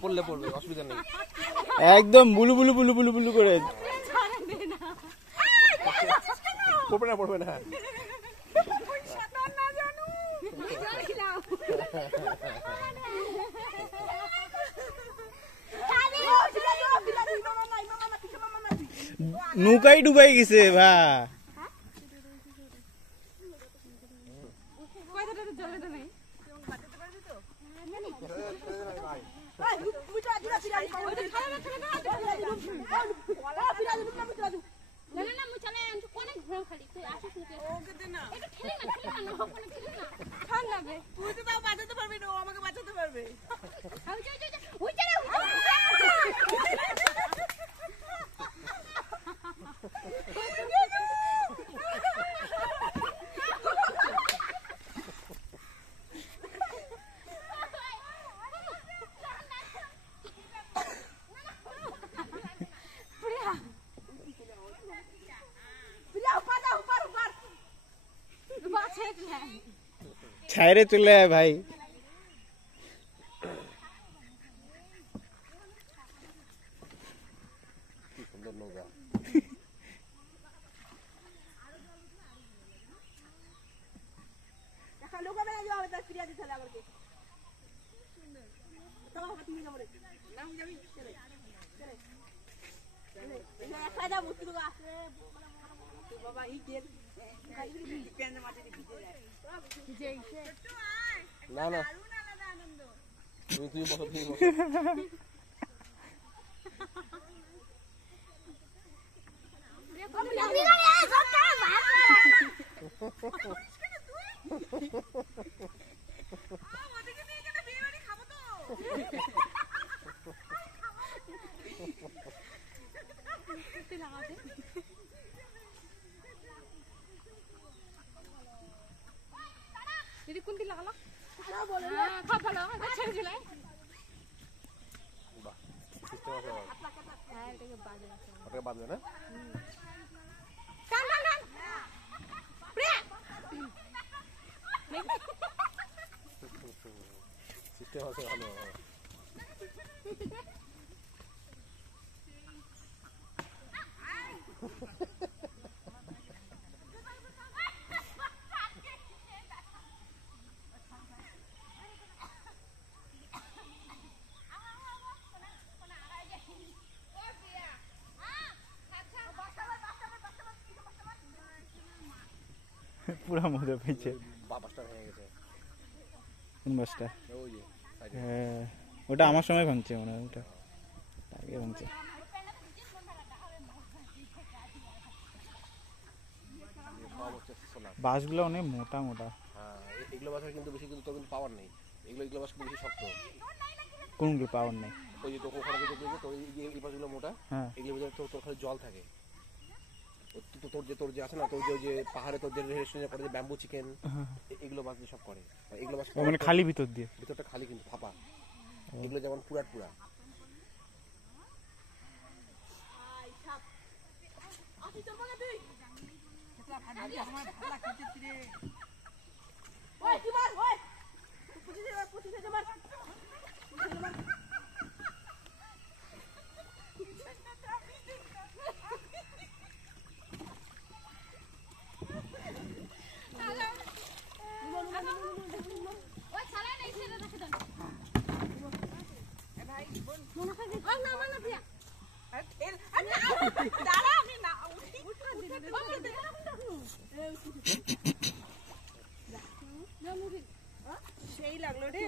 পড়লে পড়বে অসুবিধা নেই একদম বুলু বুলু বুলু বুলু বুলু করে পড়বে না নৌকাই ডুবাই গেছে ভা ছাইরে চলে আয় ভাই কি সুন্দর নৌকা না না তুমি বসো দিদি কোনটি লাগালো খুব ভালো ছেড়ে দিলে বাহ সিস্টেম আছে হ্যাঁ এটাকে বাজে আছে ওটাকে বাঁধবে না টান টান টান প্রিয়া সিস্টেম আছে ভালো পুরা মজা পেয়েছে বাসটা ভেঙে গেছে কোন বাসটা ওই যে হ্যাঁ ওটা আমার সময় ভাঙছে মনে হয় ওটা আগে ভাঙছে বাসগুলো অনেক মোটা মোটা হ্যাঁ এগুলো বাসের কিন্তু বেশি কিন্তু তোর কিন্তু পাওয়ার নেই এগুলো বাস কিন্তু বেশি শক্ত কোনগুলো পাওয়ার নেই ওই যে তোকে ওখানে কিন্তু তোর এই বাসগুলো মোটা হ্যাঁ এগুলোর ভিতরে তোর খালি জল থাকে তোর যে আছে না তোর যে পাহাড়ে তোর যে রেস্টুরেন্টে করে যে ব্যাম্বু চিকেন এগুলো বাস দিয়ে সব করে এগুলো বাস মানে খালি ভিতর দিয়ে ভিতরটা খালি কিন্তু ফাঁপা এগুলো যেমন পুরা সেই লাগলো রে